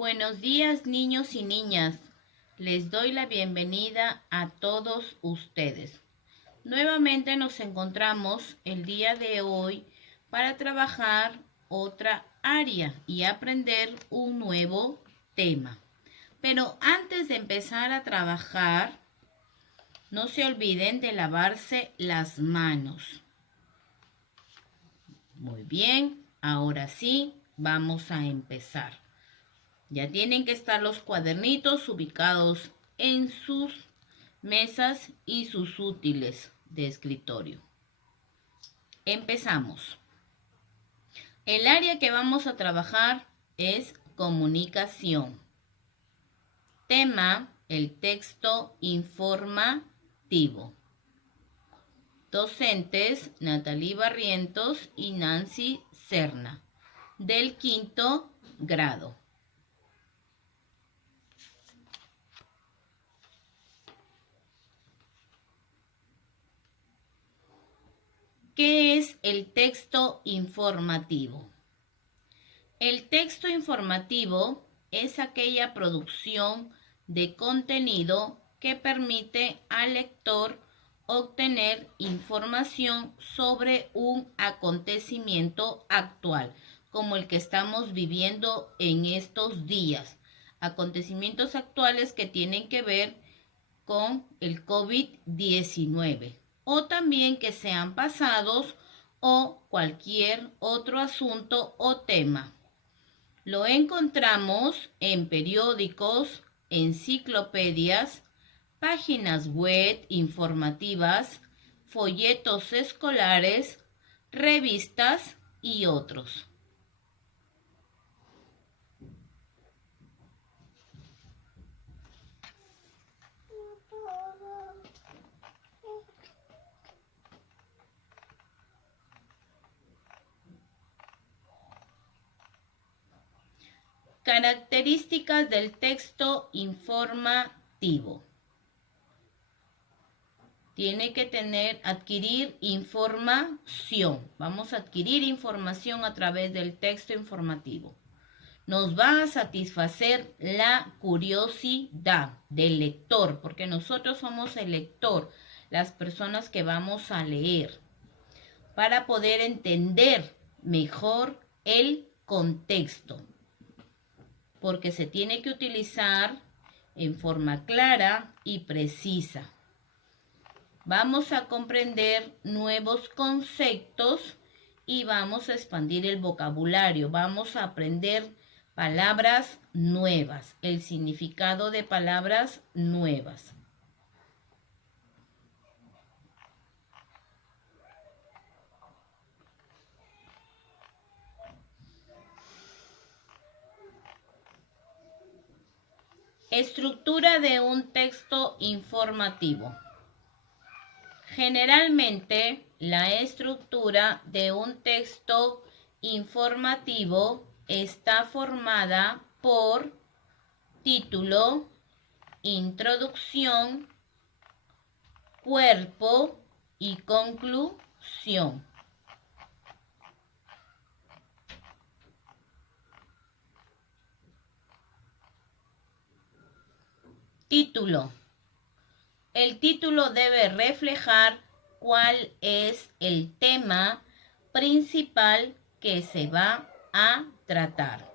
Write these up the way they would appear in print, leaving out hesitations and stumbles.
Buenos días, niños y niñas. Les doy la bienvenida a todos ustedes. Nuevamente nos encontramos el día de hoy para trabajar otra área y aprender un nuevo tema. Pero antes de empezar a trabajar, no se olviden de lavarse las manos. Muy bien, ahora sí, vamos a empezar. Ya tienen que estar los cuadernitos ubicados en sus mesas y sus útiles de escritorio. Empezamos. El área que vamos a trabajar es comunicación. Tema, el texto informativo. Docentes, Natalie Barrientos y Nancy Serna, del 5º grado. ¿Qué es el texto informativo? El texto informativo es aquella producción de contenido que permite al lector obtener información sobre un acontecimiento actual, como el que estamos viviendo en estos días. Acontecimientos actuales que tienen que ver con el COVID-19 o también que sean pasados o cualquier otro asunto o tema. Lo encontramos en periódicos, enciclopedias, páginas web informativas, folletos escolares, revistas y otros. Características del texto informativo. Tiene que adquirir información. Vamos a adquirir información a través del texto informativo. Nos va a satisfacer la curiosidad del lector, porque nosotros somos el lector, las personas que vamos a leer, para poder entender mejor el contexto, porque se tiene que utilizar en forma clara y precisa. Vamos a comprender nuevos conceptos y vamos a expandir el vocabulario. Vamos a aprender palabras nuevas, el significado de palabras nuevas. Estructura de un texto informativo. Generalmente, la estructura de un texto informativo está formada por título, introducción, cuerpo y conclusión. Título. El título debe reflejar cuál es el tema principal que se va a tratar.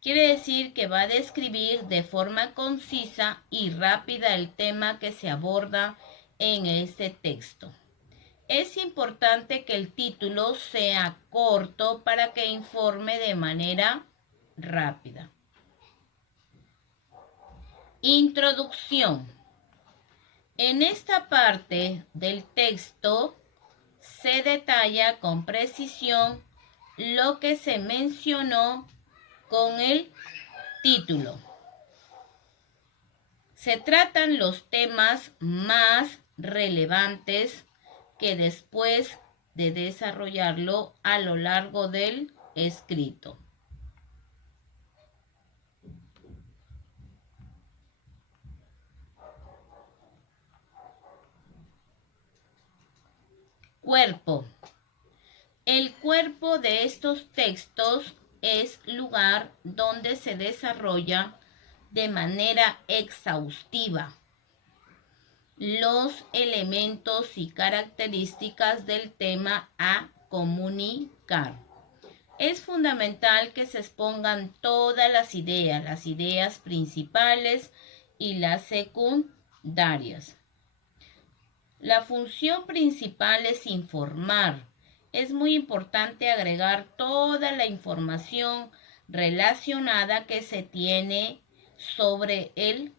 Quiere decir que va a describir de forma concisa y rápida el tema que se aborda en este texto. Es importante que el título sea corto para que informe de manera rápida. Introducción. En esta parte del texto se detalla con precisión lo que se mencionó con el título. Se tratan los temas más relevantes que después de desarrollarlo a lo largo del escrito. Cuerpo. El cuerpo de estos textos es lugar donde se desarrolla de manera exhaustiva los elementos y características del tema a comunicar. Es fundamental que se expongan todas las ideas principales y las secundarias. La función principal es informar. Es muy importante agregar toda la información relacionada que se tiene sobre el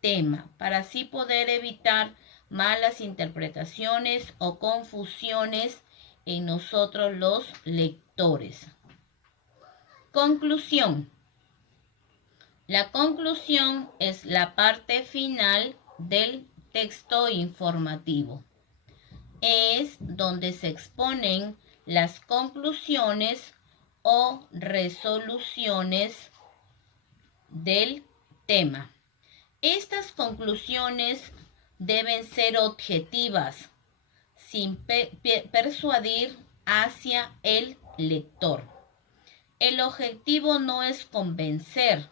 tema para así poder evitar malas interpretaciones o confusiones en nosotros los lectores. Conclusión. La conclusión es la parte final del texto informativo. Es donde se exponen las conclusiones o resoluciones del tema. Estas conclusiones deben ser objetivas, sin persuadir hacia el lector. El objetivo no es convencer,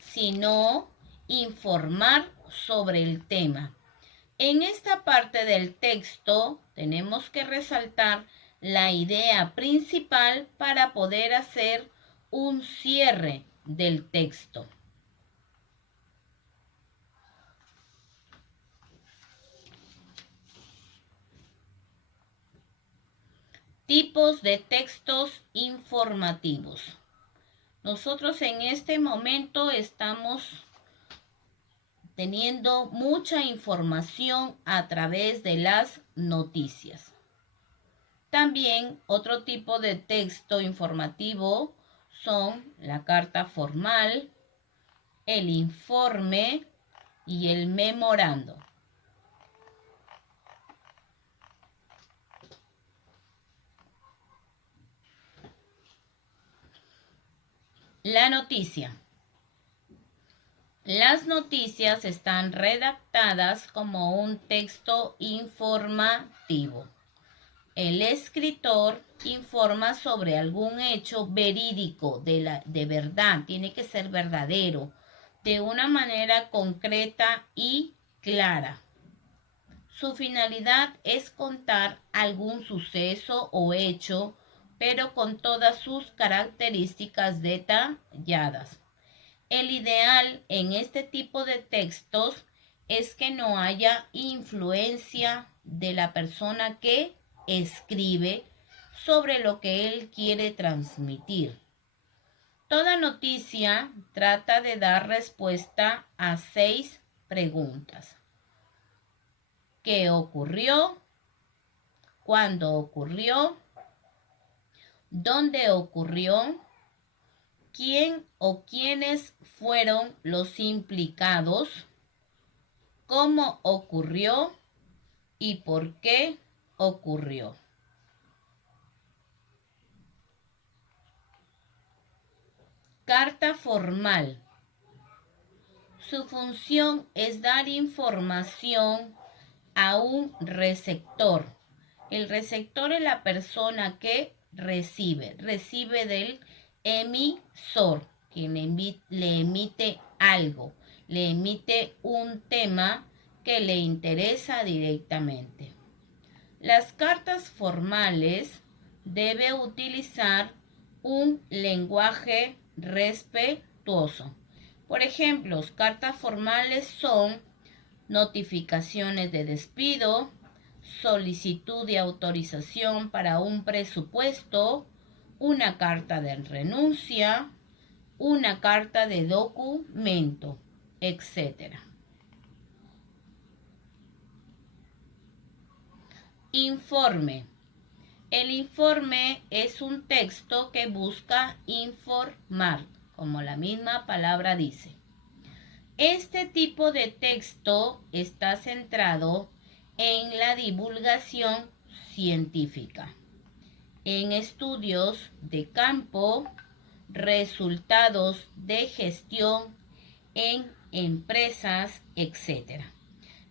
sino informar sobre el tema. En esta parte del texto tenemos que resaltar la idea principal para poder hacer un cierre del texto. Tipos de textos informativos. Nosotros en este momento estamos teniendo mucha información a través de las noticias. También otro tipo de texto informativo son la carta formal, el informe y el memorando. La noticia. Las noticias están redactadas como un texto informativo. El escritor informa sobre algún hecho verídico, de verdad, tiene que ser verdadero, de una manera concreta y clara. Su finalidad es contar algún suceso o hecho, pero con todas sus características detalladas. El ideal en este tipo de textos es que no haya influencia de la persona que escribe sobre lo que él quiere transmitir. Toda noticia trata de dar respuesta a 6 preguntas. ¿Qué ocurrió? ¿Cuándo ocurrió? ¿Dónde ocurrió? ¿Quién o quiénes fueron los implicados? ¿Cómo ocurrió? ¿Y por qué ocurrió? Carta formal. Su función es dar información a un receptor. El receptor es la persona que recibe del emisor, quien le emite algo, le emite un tema que le interesa directamente. Las cartas formales deben utilizar un lenguaje respetuoso. Por ejemplo, cartas formales son notificaciones de despido, solicitud de autorización para un presupuesto, una carta de renuncia, una carta de documento, etc. Informe. El informe es un texto que busca informar, como la misma palabra dice. Este tipo de texto está centrado en la divulgación científica, en estudios de campo, resultados de gestión en empresas, etc.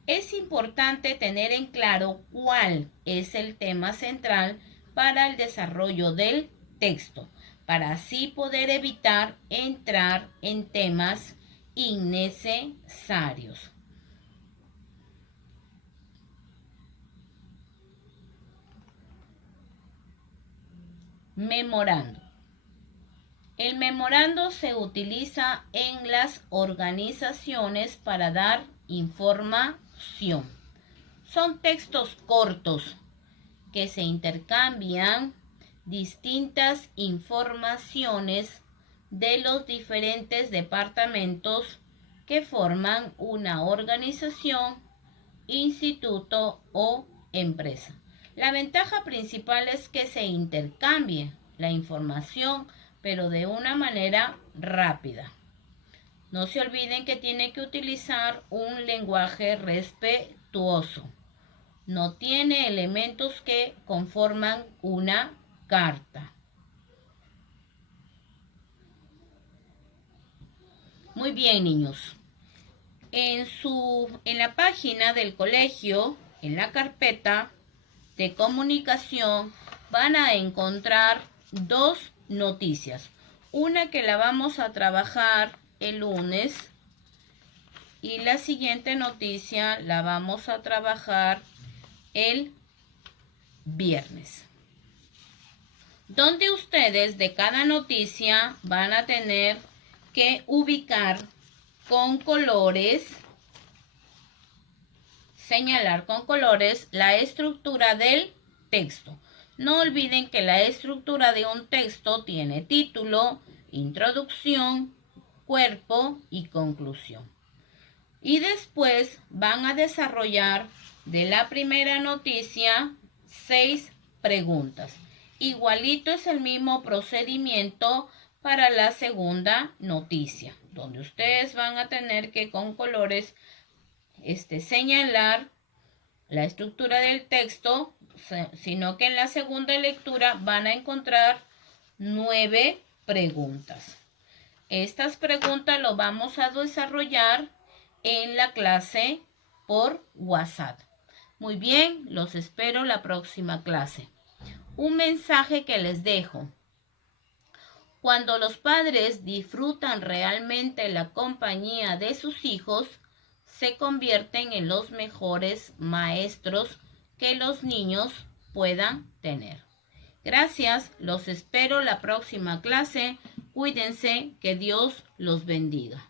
Es importante tener en claro cuál es el tema central para el desarrollo del texto, para así poder evitar entrar en temas innecesarios. Memorando. El memorando se utiliza en las organizaciones para dar información. Son textos cortos que se intercambian distintas informaciones de los diferentes departamentos que forman una organización, instituto o empresa. La ventaja principal es que se intercambie la información, pero de una manera rápida. No se olviden que tiene que utilizar un lenguaje respetuoso. No tiene elementos que conforman una carta. Muy bien, niños. En la página del colegio, en la carpeta de comunicación, van a encontrar dos noticias. Una que la vamos a trabajar el lunes y la siguiente noticia la vamos a trabajar el viernes, donde ustedes de cada noticia van a tener que ubicar con colores, señalar con colores la estructura del texto. No olviden que la estructura de un texto tiene título, introducción, cuerpo y conclusión. Y después van a desarrollar de la primera noticia 6 preguntas. Igualito es el mismo procedimiento para la segunda noticia, donde ustedes van a tener que con colores señalar la estructura del texto, sino que en la segunda lectura van a encontrar 9 preguntas. Estas preguntas lo vamos a desarrollar en la clase por WhatsApp. Muy bien, los espero la próxima clase. Un mensaje que les dejo. Cuando los padres disfrutan realmente la compañía de sus hijos, se convierten en los mejores maestros que los niños puedan tener. Gracias, los espero la próxima clase. Cuídense, que Dios los bendiga.